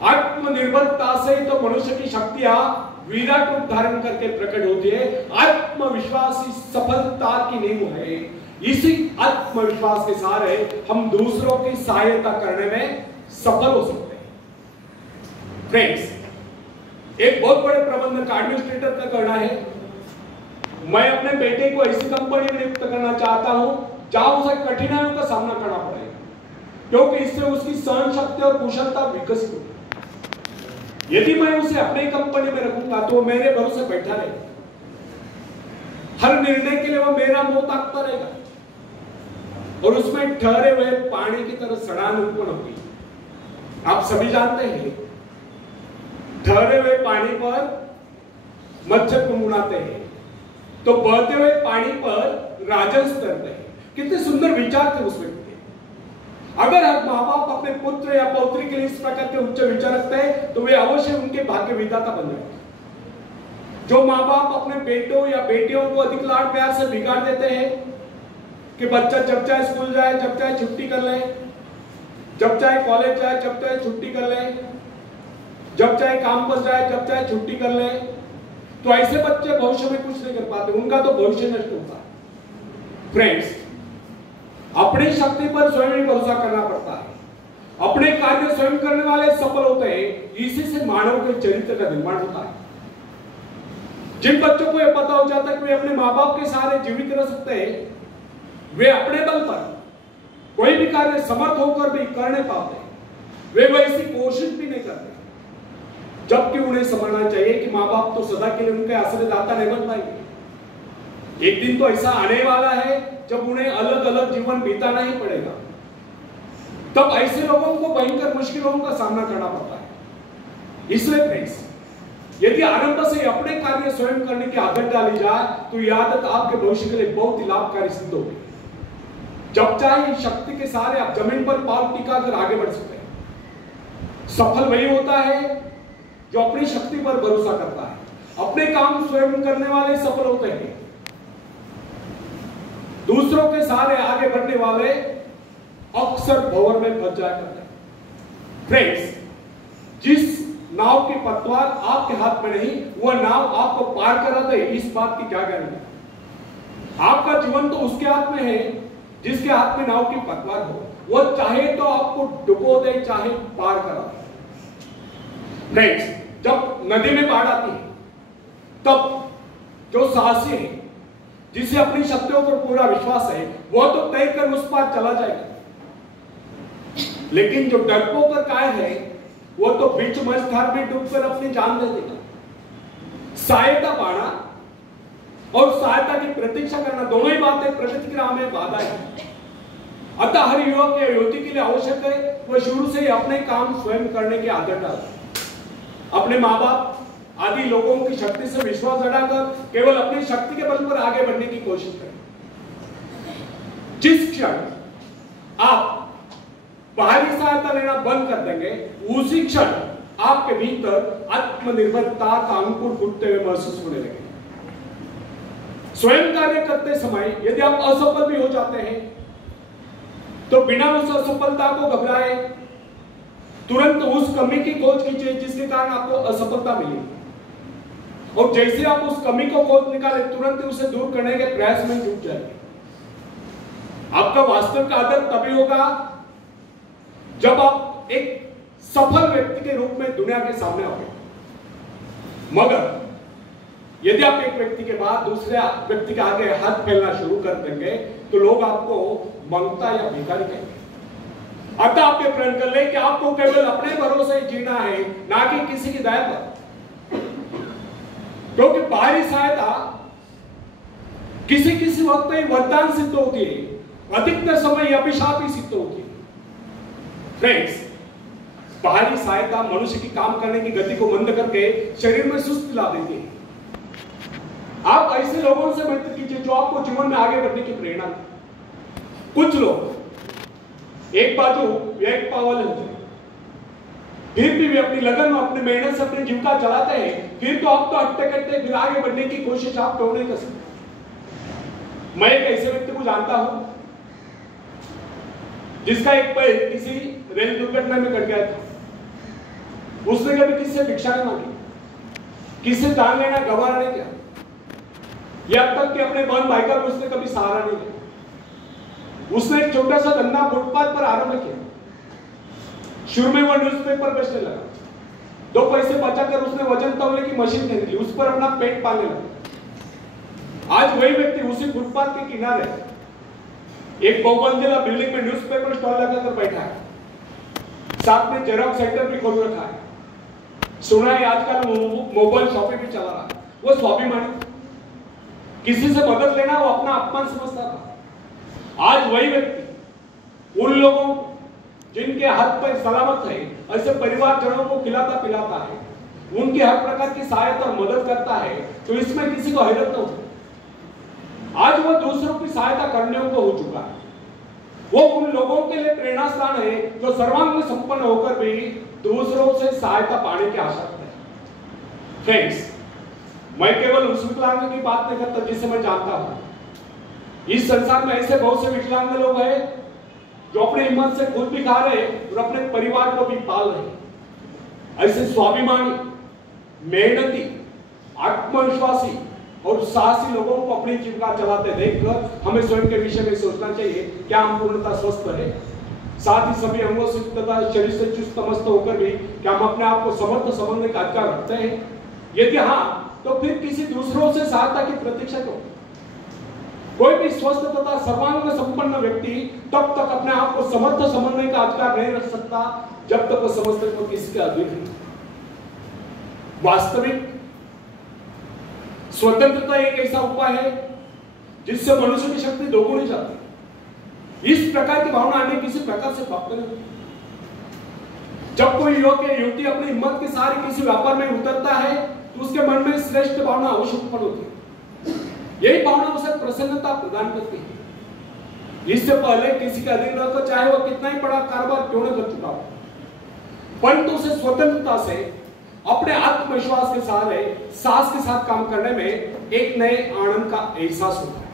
आत्मनिर्भरता से तो मनुष्य की शक्तियां विराट रूप धारण करके प्रकट होती है। आत्मविश्वास ही सफलता की नींव है। इसी आत्मविश्वास के सहारे हम दूसरों की सहायता करने में सफल हो सकते हैं। फ्रेंड्स, एक बहुत बड़े प्रबंधक का एडमिनिस्ट्रेटर का कहना है, मैं अपने बेटे को ऐसी कंपनी में नियुक्त करना चाहता हूं जहां उसे कठिनाइयों का सामना करना पड़ेगा, क्योंकि इससे उसकी सहन शक्ति और कुशलता विकसित होगी। यदि मैं उसे अपने कंपनी में रखूंगा तो वो मेरे भरोसे बैठा रहेगा, हर निर्णय के लिए वो मेरा मुंह ताकता रहेगा और उसमें ठहरे हुए पानी की तरह सड़ान उत्पन्न होगी। आप सभी जानते हैं, ठहरे हुए पानी पर मच्छर कुनकुनाते हैं तो बहते हुए पानी पर राजहंस करते हैं। कितने सुंदर विचार थे उस व्यक्ति के। अगर हर माँ बाप अपने पुत्र या पौत्री के लिए इस प्रकार के उच्च विचार रखते हैं तो वे अवश्य उनके भाग्य विधाता बन जाएंगे। जो माँ बाप अपने बेटों या बेटियों को अधिक लाड प्यार से बिगाड़ देते हैं कि बच्चा जब चाहे स्कूल जाए, जब चाहे छुट्टी कर ले, जब चाहे कॉलेज जाए, जब चाहे छुट्टी कर ले, जब चाहे काम पर जाए, जब चाहे छुट्टी कर ले, तो ऐसे बच्चे भविष्य में कुछ नहीं कर पाते, उनका तो भविष्य नष्ट होता है। फ्रेंड्स, अपनी शक्ति पर स्वयं ही भरोसा करना पड़ता है। अपने कार्य स्वयं करने वाले सफल होते हैं। इसी से मानव के चरित्र का निर्माण होता है। जिन बच्चों को यह पता हो जाता है कि वे अपने माँ बाप के सहारे जीवित रह सकते हैं, वे अपने बल पर कोई भी कार्य समर्थ होकर भी कर नहीं पाते, वे वैसी कोशिश भी नहीं करते। जबकि उन्हें समझना चाहिए कि माँ बाप तो सदा के लिए उनके आश्रयदाता नहीं बन पाएंगे। एक दिन तो ऐसा आने वाला है जब उन्हें अलग अलग जीवन बिताना ही पड़ेगा। तब ऐसे लोगों को भयंकर मुश्किलों का सामना करना पड़ता है। इसलिए फ्रेंड्स, यदि आरंभ से अपने कार्य स्वयं करने की आदत डाली जाए तो यह आदत आपके भविष्य के लिए बहुत ही लाभकारी सिद्ध होगी। जब चाहे शक्ति के सहारे आप जमीन पर पांव टिकाकर आगे बढ़ सकते हैं। सफल वही होता है जो अपनी शक्ति पर भरोसा करता है। अपने काम स्वयं करने वाले सफल होते हैं। दूसरों के सहारे आगे बढ़ने वाले अक्सर भंवर में फंस जाया करते हैं। फ्रेंड्स, जिस नाव की पतवार आपके हाथ में नहीं, वह नाव आपको पार करा दे, इस बात की क्या गारंटी? आपका जीवन तो उसके हाथ में है जिसके हाथ में नाव की पतवार हो। वह चाहे तो आपको डुबो दे, चाहे पार करा दे। फ्रेंड्स, जब नदी में बाढ़ आती है तब जो साहसी है, जिसे अपनी शक्तियों पर पूरा विश्वास है, वह तो तैरकर उस पार चला जाएगा। लेकिन जो डरपोक और कायर है, वो तो बीच मझधार में डूबकर अपनी जान दे देगा। सहायता पाना और सहायता की प्रतीक्षा करना, दोनों ही बातें प्रकृति की राह में बाधा है। अतः हर युवक या युवती के लिए आवश्यक है वह शुरू से ही अपने काम स्वयं करने की आदत डाले। अपने माँ बाप आदि लोगों की शक्ति से विश्वास हटाकर केवल अपनी शक्ति के बल पर आगे बढ़ने की कोशिश करें। जिस क्षण आप बाहरी सहायता लेना बंद कर देंगे, उसी क्षण आपके भीतर आत्मनिर्भरता का अंकुर फूटते हुए महसूस होने लगेगा। स्वयं कार्य करते समय यदि आप असफल भी हो जाते हैं तो बिना उस असफलता को घबराए तुरंत उस कमी की खोज कीजिए जिसके कारण आपको असफलता मिली, और जैसे आप उस कमी को खोज निकाले तुरंत उसे दूर करने के प्रयास में जुट जाएंगे। आपका वास्तविक आदर तभी होगा जब आप एक सफल व्यक्ति के रूप में दुनिया के सामने आओगे। मगर यदि आप एक व्यक्ति के बाद दूसरे व्यक्ति के आगे हाथ फैलना शुरू कर देंगे तो लोग आपको मंगता या भिखारी कहेंगे। अतः आप ये प्रण कर ले कि आपको केवल अपने भरोसे जीना है, ना कि किसी की दया पर। क्योंकि बाहरी सहायता किसी किसी वक्त में वरदान सिद्ध होती है, अधिकतर समय अभिशाप ही सिद्ध होती है। फ्रेंड्स, बाहरी सहायता मनुष्य की काम करने की गति को मंद करके शरीर में सुस्ती ला देती है। आप ऐसे लोगों से मित्र कीजिए जो आपको जीवन में आगे बढ़ने की प्रेरणा दे। कुछ लोग एक बाजू एक पावल होते हैं, फिर भी वे अपनी लगन और अपनी मेहनत से अपनी जीविका चलाते हैं, फिर तो आप तो हटते कटते फिर आगे बढ़ने की कोशिश आप क्यों नहीं कर सकते? मैं एक ऐसे व्यक्ति को जानता हूं जिसका एक पैर किसी रेल दुर्घटना में कट गया था। उसने कभी किससे भिक्षा नहीं मांगी, किससे दान लेना गवारा नहीं किया, यहां तक कि अपने बहन भाई का भी उसने कभी सहारा नहीं किया। उसने एक छोटा सा धंधा फुटपाथ पर आरंभ किया। शुरू में वो न्यूज़पेपर बेचने लगा, 2 पैसे बचाकर उसने वजन तौलने की मशीन खरीद ली, उस पर अपना पेट पालने लगा। आज वही व्यक्ति उसी फुटपाथ के किनारे एक बहुमंजिला बिल्डिंग में न्यूज़पेपर स्टॉल लगाकर बैठा है, साथ में जेरॉक्स सेंटर भी खोल रखा है। सुना है आजकल मोबाइल शॉपिंग भी चला रहा है। वो स्वाभिमानी, किसी से मदद लेना वो अपना अपमान समझता था। आज वही व्यक्ति उन लोगों जिनके हाथ पर सलामत है, ऐसे परिवारजनों को खिलाता पिलाता है, उनकी हर प्रकार की सहायता और मदद करता है, तो इसमें किसी को हैरत न हो। आज वो दूसरों की सहायता करने को हो चुका है। वो उन लोगों के लिए प्रेरणा स्थान है जो सर्वांग संपन्न होकर भी दूसरों से सहायता पाने की आशा करते हैं। फ्रेंड्स, मैं केवल उस विकलांग की बात नहीं करता जिसे मैं जानता हूं। इस संसार में ऐसे बहुत से विकलांग लोग हैं जो अपने हिम्मत से खुद भी खा रहे और अपने परिवार को भी पाल रहे। ऐसे स्वाभिमानी, मेहनती, आत्मविश्वासी और साहसी लोगों को अपनी जीविका चलाते देखकर हमें स्वयं के विषय में सोचना चाहिए, क्या हम पूर्णतः स्वस्थ रहे, साथ ही सभी अंगों से तथा शरीर से चुस्त मस्त होकर भी क्या हम अपने आप को समर्थ समझने का अधिकार रखते हैं? यदि हाँ, तो फिर किसी दूसरों से सहायता की प्रतीक्षा करो। कोई भी स्वस्थ तथा सर्वांग संपन्न व्यक्ति तब तक अपने आप को समर्थ समझने का अधिकार नहीं रख सकता जब तक वो समझते को किसी के अधीन है। वास्तविक स्वतंत्रता एक ऐसा उपाय है जिससे मनुष्य की शक्ति दोगुनी जाती है। इस प्रकार की भावना अन्य किसी प्रकार से प्राप्त नहीं होती। जब कोई युवक या युवती अपनी हिम्मत के सहारे किसी व्यापार में उतरता है तो उसके मन में श्रेष्ठ भावना अवश्य उत्पन्न होती है। यही भावना उसे प्रसन्नता प्रदान करती है। इससे पहले किसी के अधीन रहकर चाहे वो कितना ही बड़ा कारोबार क्यों न कर चुका हो, परंतु उसे स्वतंत्रता से अपने आत्मविश्वास के सहारे साहस के साथ काम करने में एक नए आनंद का एहसास होता है।